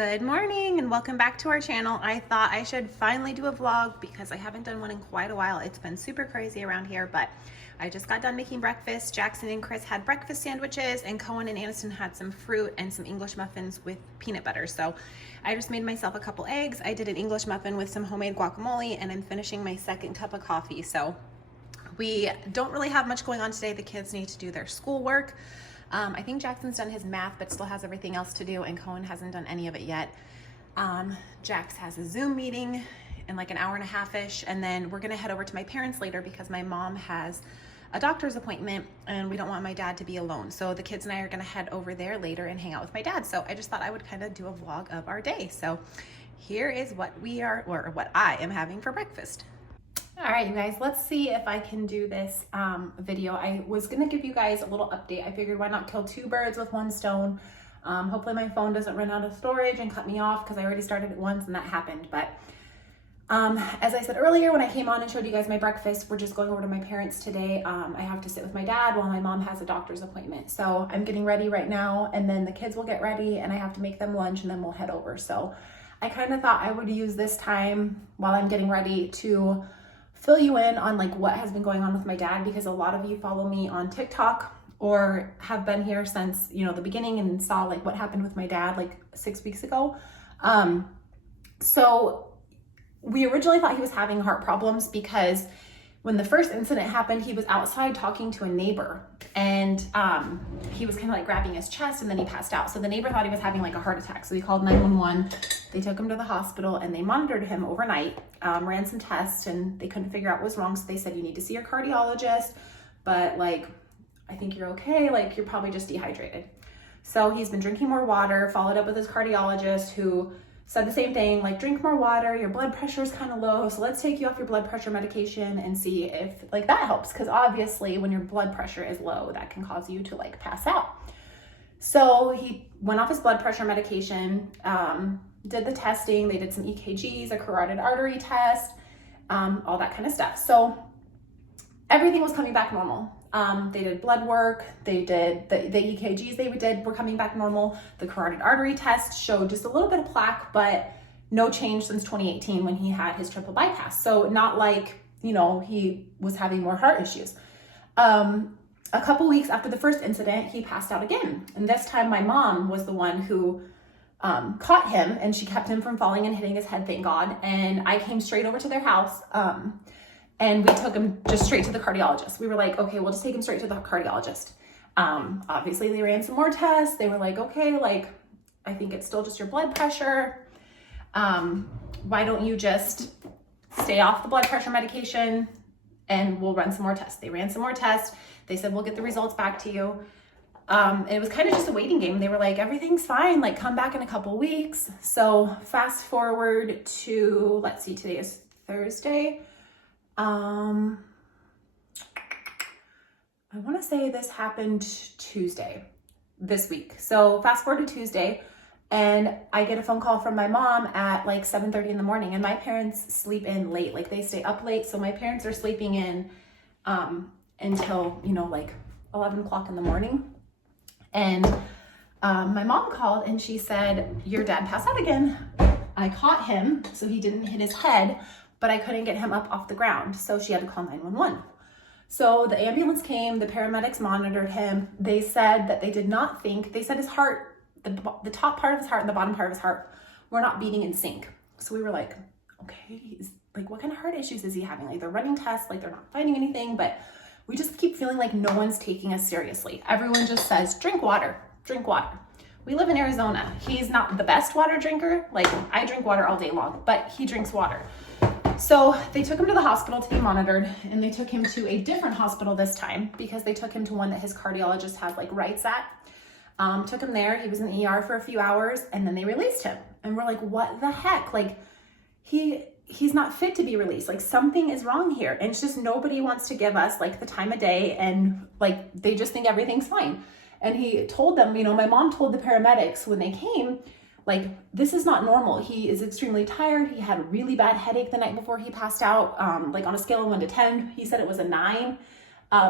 Good morning and welcome back to our channel. I thought I should finally do a vlog because I haven't done one in quite a while. It's been super crazy around here, but I just got done making breakfast. Jackson and Chris had breakfast sandwiches and Cohen and Aniston had some fruit and some English muffins with peanut butter. So I just made myself a couple eggs. I did an English muffin with some homemade guacamole and I'm finishing my second cup of coffee. So we don't really have much going on today. The kids need to do their schoolwork. I think Jackson's done his math, but still has everything else to do, and Cohen hasn't done any of it yet. Jax has a Zoom meeting in like an hour and a half-ish, and then we're gonna head over to my parents later because my mom has a doctor's appointment and we don't want my dad to be alone. So the kids and I are gonna head over there later and hang out with my dad. So I just thought I would kind of do a vlog of our day. So here is what what I am having for breakfast. All right, you guys, let's see if I can do this video. I was gonna give you guys a little update. I figured why not kill two birds with one stone. Hopefully my phone doesn't run out of storage and cut me off because I already started it once and that happened. But as I said earlier, when I came on and showed you guys my breakfast, we're just going over to my parents today. I have to sit with my dad while my mom has a doctor's appointment. So I'm getting ready right now, and then the kids will get ready and I have to make them lunch and then we'll head over. So I kind of thought I would use this time while I'm getting ready to fill you in on like what has been going on with my dad, because a lot of you follow me on TikTok or have been here since, you know, the beginning and saw like what happened with my dad like 6 weeks ago. So we originally thought he was having heart problems because when the first incident happened, he was outside talking to a neighbor and he was kind of like grabbing his chest and then he passed out. So the neighbor thought he was having like a heart attack. So he called 911. They took him to the hospital and they monitored him overnight, ran some tests, and they couldn't figure out what was wrong. So they said, you need to see your cardiologist, but like, I think you're okay. Like you're probably just dehydrated. So he's been drinking more water, followed up with his cardiologist who said the same thing, like drink more water, your blood pressure is kind of low, so let's take you off your blood pressure medication and see if like that helps, because obviously when your blood pressure is low, that can cause you to like pass out. So he went off his blood pressure medication, did the testing, they did some EKGs, a carotid artery test, all that kind of stuff. So everything was coming back normal. They did blood work, they did the EKGs they did were coming back normal. The carotid artery test showed just a little bit of plaque, but no change since 2018 when he had his triple bypass. So not like, you know, he was having more heart issues. A couple weeks after the first incident, he passed out again. And this time my mom was the one who caught him, and she kept him from falling and hitting his head, thank God. And I came straight over to their house. And we took him just straight to the cardiologist. We were like, okay, we'll just take him straight to the cardiologist. Obviously they ran some more tests. They were like, okay, like, I think it's still just your blood pressure. Why don't you just stay off the blood pressure medication and we'll run some more tests. They ran some more tests. They said, we'll get the results back to you. It was kind of just a waiting game. They were like, everything's fine. Like come back in a couple weeks. So fast forward to, let's see, today is Thursday. I want to say this happened Tuesday this week. So fast forward to Tuesday and I get a phone call from my mom at like 7:30 in the morning, and my parents sleep in late. Like they stay up late. So my parents are sleeping in, until, you know, like 11 o'clock in the morning. And, my mom called and she said, your dad passed out again. I caught him so he didn't hit his head, but I couldn't get him up off the ground. So she had to call 911. So the ambulance came, the paramedics monitored him. They said that they did not think, they said his heart, the top part of his heart and the bottom part of his heart were not beating in sync. So we were like, okay, like what kind of heart issues is he having? Like they're running tests, like they're not finding anything, but we just keep feeling like no one's taking us seriously. Everyone just says, drink water, drink water. We live in Arizona. He's not the best water drinker. Like I drink water all day long, but he drinks water. So they took him to the hospital to be monitored, and they took him to a different hospital this time because they took him to one that his cardiologist has like rights at. Took him there. He was in the ER for a few hours and then they released him. And we're like, what the heck? Like he's not fit to be released. Like something is wrong here. And it's just nobody wants to give us like the time of day, and like they just think everything's fine. And he told them, you know, my mom told the paramedics when they came, like, this is not normal. He is extremely tired. He had a really bad headache the night before he passed out. Like on a scale of 1 to 10, he said it was a 9.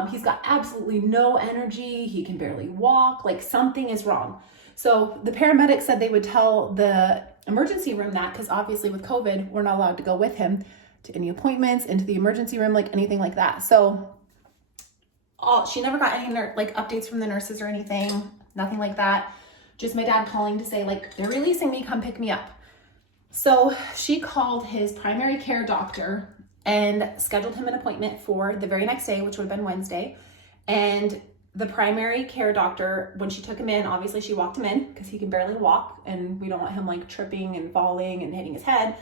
He's got absolutely no energy. He can barely walk. Like something is wrong. So the paramedics said they would tell the emergency room that, because obviously with COVID, we're not allowed to go with him to any appointments, into the emergency room, like anything like that. So she never got any like updates from the nurses or anything, nothing like that. Just my dad calling to say like, they're releasing me, come pick me up. So she called his primary care doctor and scheduled him an appointment for the very next day, which would have been Wednesday. And the primary care doctor, when she took him in, obviously she walked him in because he can barely walk and we don't want him like tripping and falling and hitting his head.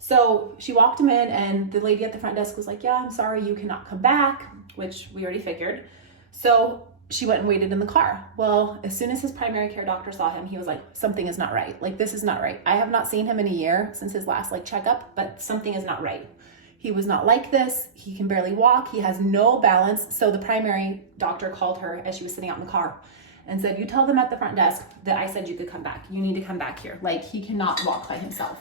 So she walked him in and the lady at the front desk was like, yeah, I'm sorry, you cannot come back, which we already figured. So she went and waited in the car. Well, as soon as his primary care doctor saw him, he was like, something is not right. Like, this is not right. I have not seen him in a year since his last like checkup, but something is not right. He was not like this. He can barely walk. He has no balance. So the primary doctor called her as she was sitting out in the car and said, you tell them at the front desk that I said you could come back. You need to come back here. Like, he cannot walk by himself.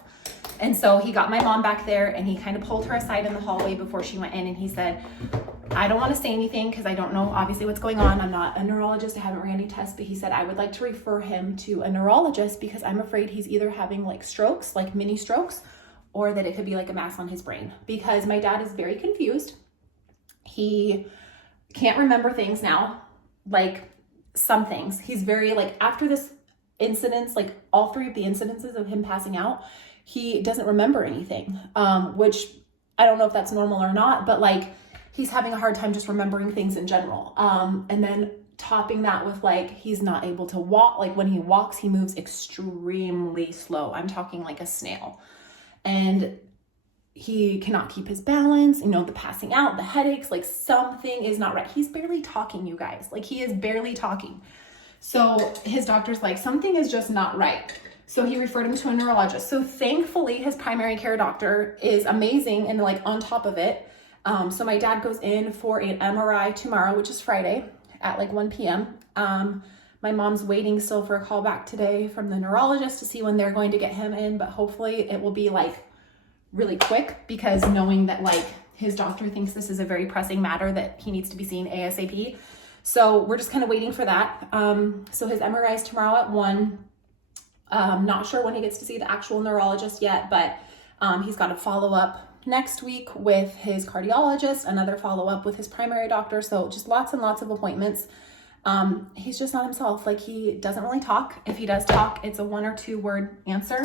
And so he got my mom back there and he kind of pulled her aside in the hallway before she went in and he said, I don't want to say anything because I don't know obviously what's going on. I'm not a neurologist. I haven't ran any tests, but he said, I would like to refer him to a neurologist because I'm afraid he's either having like strokes, like mini strokes, or that it could be like a mass on his brain, because my dad is very confused. He can't remember things now, like some things. He's very like, after this incidents, like all three of the incidences of him passing out, he doesn't remember anything, which I don't know if that's normal or not, but like he's having a hard time just remembering things in general. And then topping that with like, he's not able to walk. Like when he walks, he moves extremely slow. I'm talking like a snail. And he cannot keep his balance, you know, the passing out, the headaches, like something is not right. He's barely talking, you guys. Like he is barely talking. So his doctor's like, something is just not right. So he referred him to a neurologist. So thankfully his primary care doctor is amazing and like on top of it. So my dad goes in for an MRI tomorrow, which is Friday at like 1 p.m. My mom's waiting still for a call back today from the neurologist to see when they're going to get him in, but hopefully it will be like really quick, because knowing that like his doctor thinks this is a very pressing matter that he needs to be seen ASAP. So we're just kind of waiting for that. So his MRI is tomorrow at 1. Not sure when he gets to see the actual neurologist yet, but he's got a follow-up next week with his cardiologist, another follow-up with his primary doctor. So just lots and lots of appointments. He's just not himself. Like he doesn't really talk. If he does talk, it's a 1 or 2 word answer.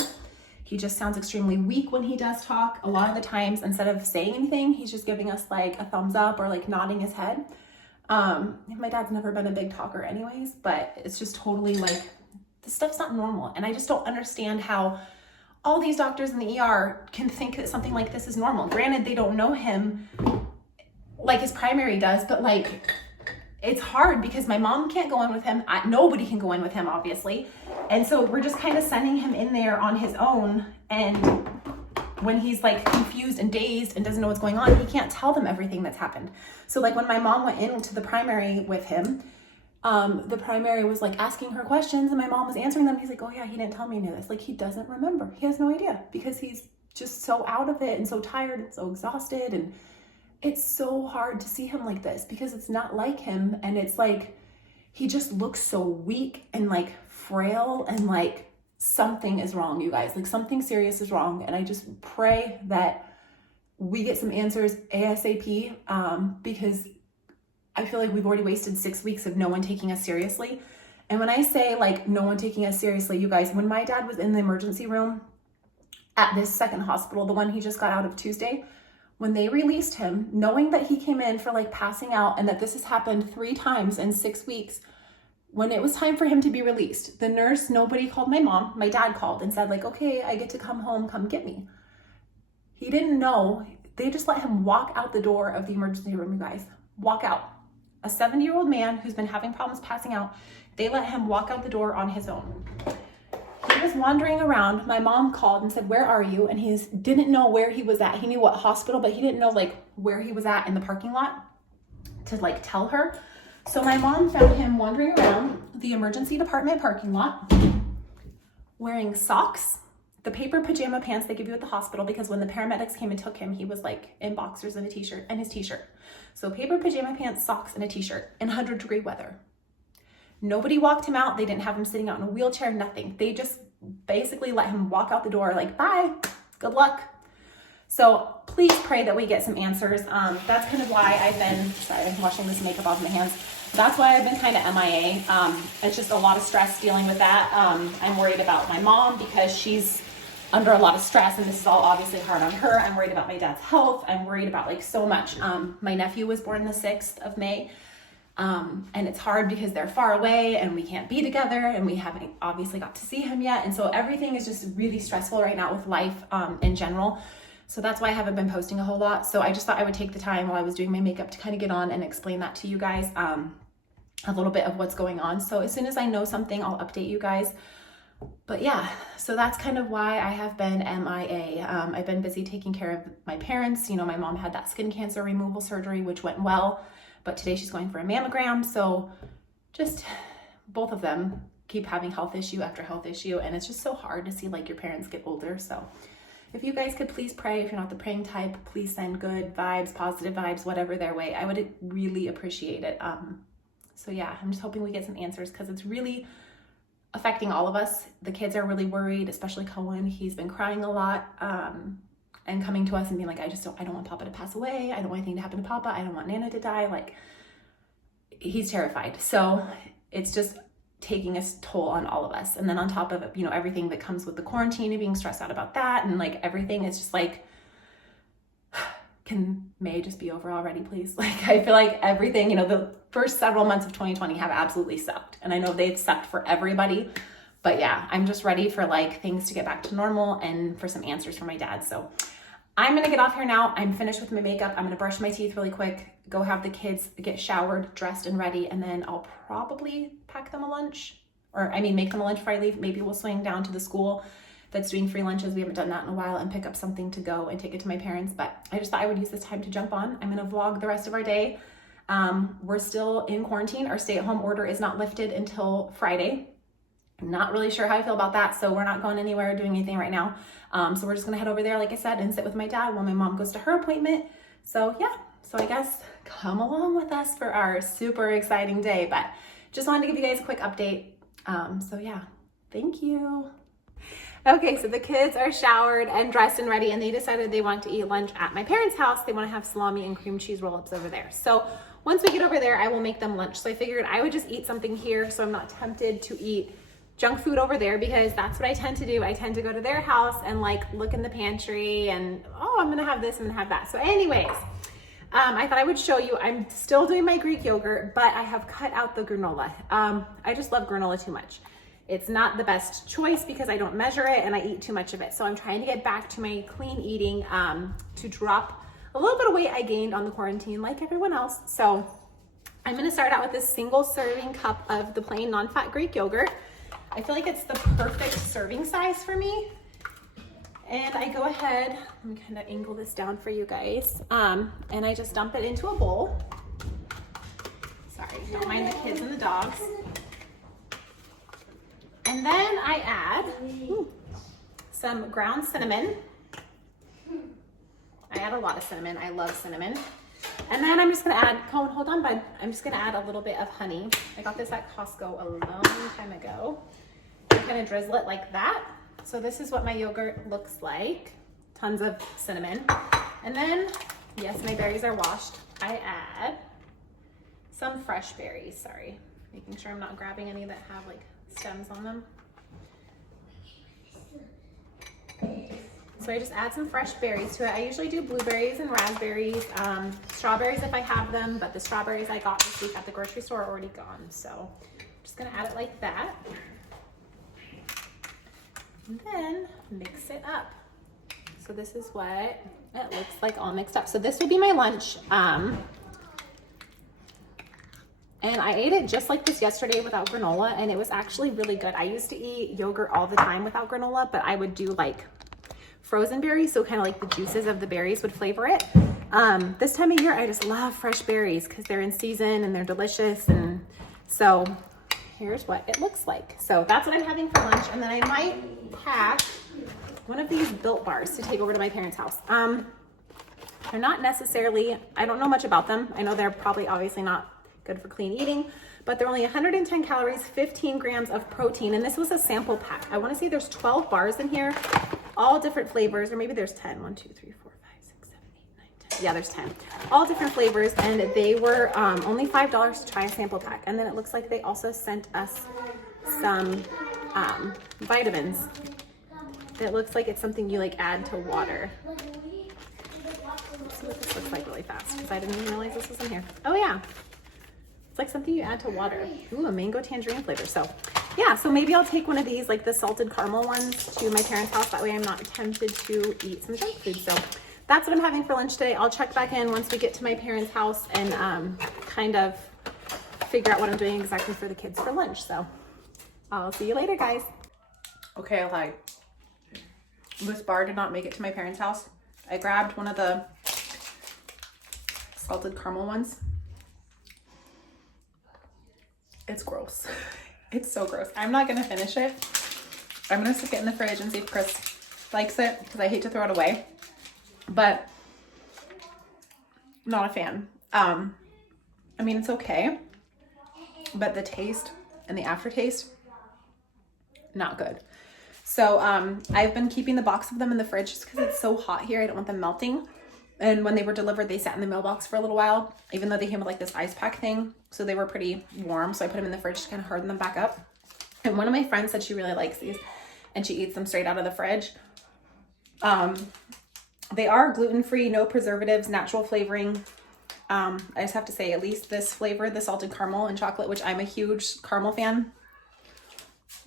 He just sounds extremely weak when he does talk. A lot of the times, instead of saying anything, he's just giving us like a thumbs up or like nodding his head. My dad's never been a big talker anyways, but it's just totally like, this stuff's not normal. And I just don't understand how all these doctors in the ER can think that something like this is normal. Granted, they don't know him like his primary does, but like, it's hard because my mom can't go in with him. Nobody can go in with him, obviously. And so we're just kind of sending him in there on his own. And when he's like confused and dazed and doesn't know what's going on, he can't tell them everything that's happened. So like when my mom went into the primary with him, the primary was like asking her questions and my mom was answering them. He's like, oh yeah, he didn't tell me any of this. Like he doesn't remember. He has no idea because he's just so out of it and so tired and so exhausted. And it's so hard to see him like this because it's not like him. And it's like, he just looks so weak and like frail and like something is wrong, you guys. Like something serious is wrong. And I just pray that we get some answers ASAP, because I feel like we've already wasted 6 weeks of no one taking us seriously. And when I say like no one taking us seriously, you guys, when my dad was in the emergency room at this second hospital, the one he just got out of Tuesday, when they released him, knowing that he came in for like passing out and that this has happened 3 times in 6 weeks, when it was time for him to be released, the nurse, nobody called my mom, my dad called and said like, okay, I get to come home, come get me. He didn't know. They just let him walk out the door of the emergency room, you guys. Walk out. A 70-year-old man who's been having problems passing out, they let him walk out the door on his own. He was wandering around. My mom called and said, where are you? And he didn't know where he was at. He knew what hospital, but he didn't know like where he was at in the parking lot to like tell her. So my mom found him wandering around the emergency department parking lot, wearing socks, the paper pajama pants they give you at the hospital, because when the paramedics came and took him, he was like in boxers and a t-shirt and his t-shirt. So paper pajama pants, socks, and a t-shirt in 100-degree weather. Nobody walked him out. They didn't have him sitting out in a wheelchair, nothing. They just basically let him walk out the door like, bye, good luck. So please pray that we get some answers. That's kind of why I've been, sorry, I'm washing this makeup off my hands. That's why I've been kind of MIA. It's just a lot of stress dealing with that. I'm worried about my mom because she's under a lot of stress, and this is all obviously hard on her. I'm worried about my dad's health. I'm worried about like so much. My nephew was born the 6th of May. And it's hard because they're far away and we can't be together, and we haven't obviously got to see him yet. And so everything is just really stressful right now with life in general. So that's why I haven't been posting a whole lot. So I just thought I would take the time while I was doing my makeup to kind of get on and explain that to you guys, a little bit of what's going on. So as soon as I know something, I'll update you guys. But yeah, so that's kind of why I have been MIA. I've been busy taking care of my parents. You know, my mom had that skin cancer removal surgery, which went well, but today she's going for a mammogram. So just both of them keep having health issue after health issue. And it's just so hard to see like your parents get older. So if you guys could please pray, if you're not the praying type, please send good vibes, positive vibes, whatever their way. I would really appreciate it. So yeah, I'm just hoping we get some answers because it's really affecting all of us. The kids are really worried, especially Cohen. He's been crying a lot and coming to us and being like, I don't want Papa to pass away. I don't want anything to happen to Papa. I don't want Nana to die. Like, he's terrified. So it's just taking a toll on all of us. And then on top of it, you know, everything that comes with the quarantine and being stressed out about that, and like everything is just like, can May just be over already, please? Like, I feel like everything, you know, the first several months of 2020 have absolutely sucked. And I know they've sucked for everybody, but yeah, I'm just ready for like things to get back to normal and for some answers from my dad. So I'm going to get off here now. I'm finished with my makeup. I'm going to brush my teeth really quick, go have the kids get showered, dressed and ready. And then I'll probably pack them a lunch, make them a lunch before I leave. Maybe we'll swing down to the school that's doing free lunches. We haven't done that in a while, and pick up something to go and take it to my parents. But I just thought I would use this time to jump on. I'm going to vlog the rest of our day. We're still in quarantine. Our stay-at-home order is not lifted until Friday. I'm not really sure how I feel about that. So we're not going anywhere or doing anything right now. So we're just going to head over there, like I said, and sit with my dad while my mom goes to her appointment. So yeah, so I guess come along with us for our super exciting day. But just wanted to give you guys a quick update. So yeah, thank you. Okay, so the kids are showered and dressed and ready, and they decided they want to eat lunch at my parents' house. They want to have salami and cream cheese roll-ups over there. So once we get over there, I will make them lunch. So I figured I would just eat something here so I'm not tempted to eat junk food over there, because that's what I tend to do. I tend to go to their house and like look in the pantry and, oh, I'm gonna have this, I'm gonna have that. So anyways, I thought I would show you. I'm still doing my Greek yogurt, but I have cut out the granola. I just love granola too much. It's not the best choice because I don't measure it and I eat too much of it. So I'm trying to get back to my clean eating to drop a little bit of weight I gained on the quarantine like everyone else. So I'm gonna start out with this single serving cup of the plain non-fat Greek yogurt. I feel like it's the perfect serving size for me. And I go ahead, let me kind of angle this down for you guys. And I just dump it into a bowl. Sorry, don't mind the kids and the dogs. And then I add some ground cinnamon. I add a lot of cinnamon. I love cinnamon. And then I'm just gonna add, Cohen, hold on, bud. I'm just gonna add a little bit of honey. I got this at Costco a long time ago. I'm gonna drizzle it like that. So this is what my yogurt looks like. Tons of cinnamon. And then, yes, my berries are washed. I add some fresh berries, sorry. Making sure I'm not grabbing any that have like stems on them. So I just add some fresh berries to it. I usually do blueberries and raspberries, strawberries if I have them, but the strawberries I got this week at the grocery store are already gone. So I'm just gonna add it like that. And then mix it up. So this is what it looks like all mixed up. So this will be my lunch. And I ate it just like this yesterday without granola, and it was actually really good. I used to eat yogurt all the time without granola, but I would do like frozen berries, so kind of like the juices of the berries would flavor it. This time of year, I just love fresh berries because they're in season and they're delicious. And so here's what it looks like. So that's what I'm having for lunch. And then I might pack one of these Built bars to take over to my parents' house. They're not necessarily, I don't know much about them. I know they're probably obviously not good for clean eating, but they're only 110 calories, 15 grams of protein. And this was a sample pack. I want to say there's 12 bars in here, all different flavors, or maybe there's 10. 1, 2, 3, 4, 5, 6, 7, 8, 9, 10. Yeah, there's 10. All different flavors, and they were only $5 to try a sample pack. And then it looks like they also sent us some vitamins. It looks like it's something you like add to water. Let's see what this looks like really fast, because I didn't even realize this was in here. Oh yeah, it's like something you add to water. Ooh, a mango tangerine flavor. So yeah, so maybe I'll take one of these, like the salted caramel ones, to my parents' house. That way I'm not tempted to eat some junk food. So that's what I'm having for lunch today. I'll check back in once we get to my parents' house and kind of figure out what I'm doing exactly for the kids for lunch. So I'll see you later, guys. Okay, I lied. This bar did not make it to my parents' house. I grabbed one of the salted caramel ones. It's gross. It's so gross. I'm not gonna finish it. I'm gonna stick it in the fridge and see if Chris likes it, because I hate to throw it away. But not a fan. I mean, it's okay, but the taste and the aftertaste, not good. So I've been keeping the box of them in the fridge just because it's so hot here. I don't want them melting. And when they were delivered, they sat in the mailbox for a little while, even though they came with like this ice pack thing. So they were pretty warm. So I put them in the fridge to kind of harden them back up. And one of my friends said she really likes these and she eats them straight out of the fridge. They are gluten-free, no preservatives, natural flavoring. I just have to say, at least this flavor, the salted caramel and chocolate, which I'm a huge caramel fan.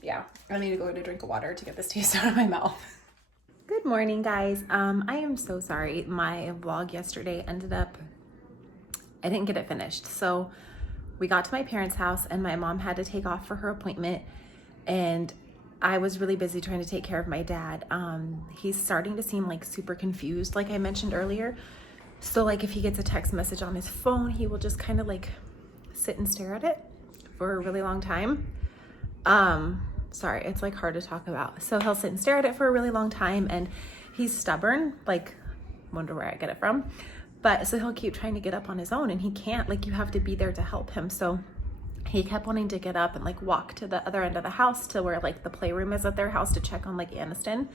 Yeah, I need to go get a drink of water to get this taste out of my mouth. Good morning, guys. I am so sorry. My vlog yesterday ended up, I didn't get it finished. So we got to my parents' house and my mom had to take off for her appointment, and I was really busy trying to take care of my dad. He's starting to seem like super confused, like I mentioned earlier. So like if he gets a text message on his phone, he will just kind of like sit and stare at it for a really long time. Sorry, it's like hard to talk about. So he'll sit and stare at it for a really long time, and he's stubborn, like, wonder where I get it from. But so he'll keep trying to get up on his own, and he can't, like, you have to be there to help him. So he kept wanting to get up and like walk to the other end of the house to where like the playroom is at their house to check on like Aniston.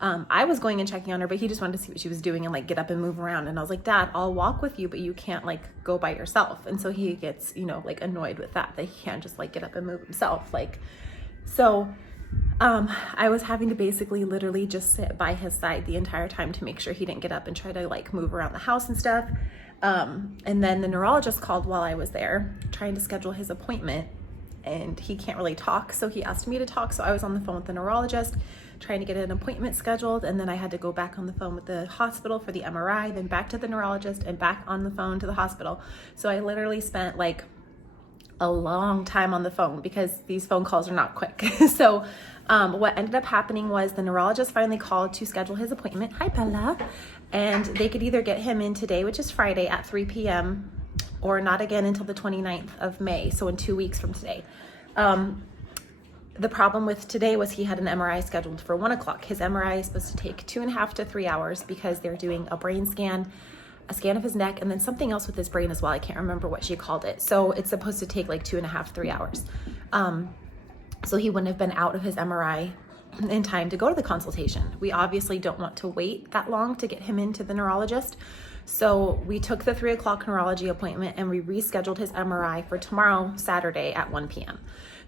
I was going and checking on her, but he just wanted to see what she was doing and like get up and move around. And I was like, Dad, I'll walk with you, but you can't like go by yourself. And so he gets, you know, like annoyed with that he can't just like get up and move himself. Like, so I was having to basically literally just sit by his side the entire time to make sure he didn't get up and try to like move around the house and stuff. And then the neurologist called while I was there trying to schedule his appointment, and he can't really talk. So he asked me to talk. So I was on the phone with the neurologist trying to get an appointment scheduled. And then I had to go back on the phone with the hospital for the MRI, then back to the neurologist and back on the phone to the hospital. So I literally spent like a long time on the phone because these phone calls are not quick. So what ended up happening was the neurologist finally called to schedule his appointment. Hi, Bella. And they could either get him in today, which is Friday at 3 p.m. or not again until the 29th of May. So in 2 weeks from today. The problem with today was he had an MRI scheduled for 1 o'clock. His MRI is supposed to take 2.5 to 3 hours because they're doing a brain scan, a scan of his neck, and then something else with his brain as well. I can't remember what she called it. So it's supposed to take like 2.5, 3 hours. So he wouldn't have been out of his MRI in time to go to the consultation. We obviously don't want to wait that long to get him into the neurologist. So we took the 3 o'clock neurology appointment and we rescheduled his MRI for tomorrow, Saturday at 1 p.m.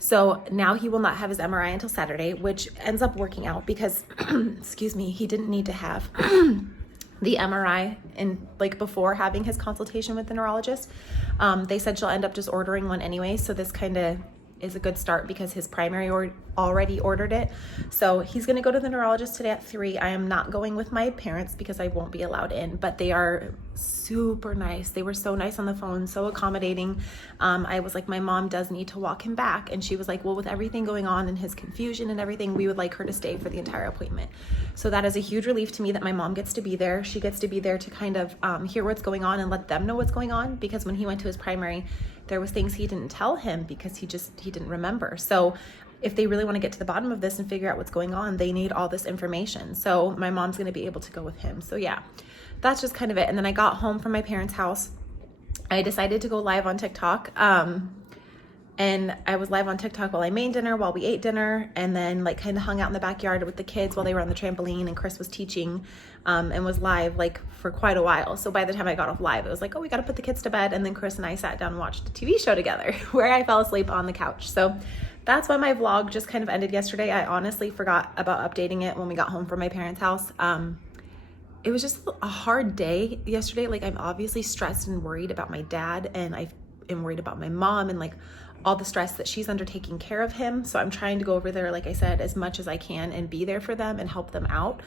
So now he will not have his MRI until Saturday, which ends up working out because, excuse me, he didn't need to have the MRI in like before having his consultation with the neurologist. They said she'll end up just ordering one anyway. So this kind of is a good start because his primary already ordered it. So he's going to go to the neurologist today at 3. I am not going with my parents because I won't be allowed in, but they are super nice. They were so nice on the phone, so accommodating. I was like, my mom does need to walk him back. And she was like, well, with everything going on and his confusion and everything, we would like her to stay for the entire appointment. So that is a huge relief to me that my mom gets to be there. She gets to be there to kind of hear what's going on and let them know what's going on, because when he went to his primary, there was things he didn't tell him because he didn't remember. So if they really want to get to the bottom of this and figure out what's going on, they need all this information. So my mom's going to be able to go with him. So yeah, that's just kind of it. And then I got home from my parents' house I decided to go live on TikTok. And I was live on TikTok while I made dinner, while we ate dinner, and then like kind of hung out in the backyard with the kids while they were on the trampoline, and Chris was teaching, and was live like for quite a while. So by the time I got off live, it was like, oh, we got to put the kids to bed. And then Chris and I sat down and watched a TV show together where I fell asleep on the couch. So that's why my vlog just kind of ended yesterday. I honestly forgot about updating it when we got home from my parents' house. It was just a hard day yesterday. Like, I'm obviously stressed and worried about my dad, and I am worried about my mom and like all the stress that she's under taking care of him. So I'm trying to go over there, like I said, as much as I can and be there for them and help them out.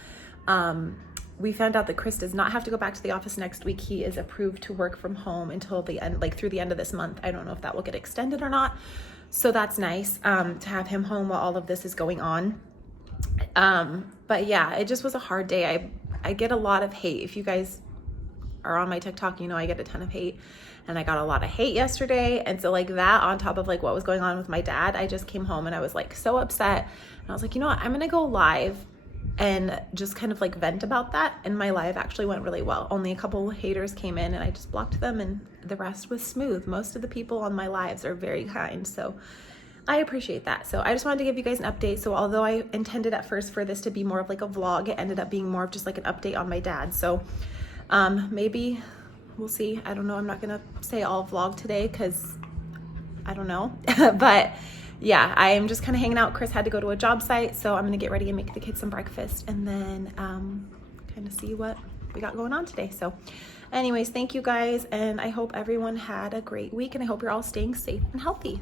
We found out that Chris does not have to go back to the office next week. He is approved to work from home until the end, like through the end of this month. I don't know if that will get extended or not. So that's nice, to have him home while all of this is going on. But yeah, it just was a hard day. I get a lot of hate. If you guys are on my TikTok, you know I get a ton of hate, and I got a lot of hate yesterday. And so like that on top of like what was going on with my dad, I just came home and I was like so upset, and I was like, you know what, I'm gonna go live and just kind of like vent about that. And my live actually went really well. Only a couple haters came in and I just blocked them, and the rest was smooth. Most of the people on my lives are very kind, so I appreciate that. So I just wanted to give you guys an update. So although I intended at first for this to be more of like a vlog, it ended up being more of just like an update on my dad. So maybe we'll see. I don't know. I'm not gonna say I'll vlog today because I don't know. But yeah, I am just kind of hanging out. Chris had to go to a job site, so I'm gonna get ready and make the kids some breakfast, and then kind of see what we got going on today. So anyways, thank you guys, and I hope everyone had a great week, and I hope you're all staying safe and healthy.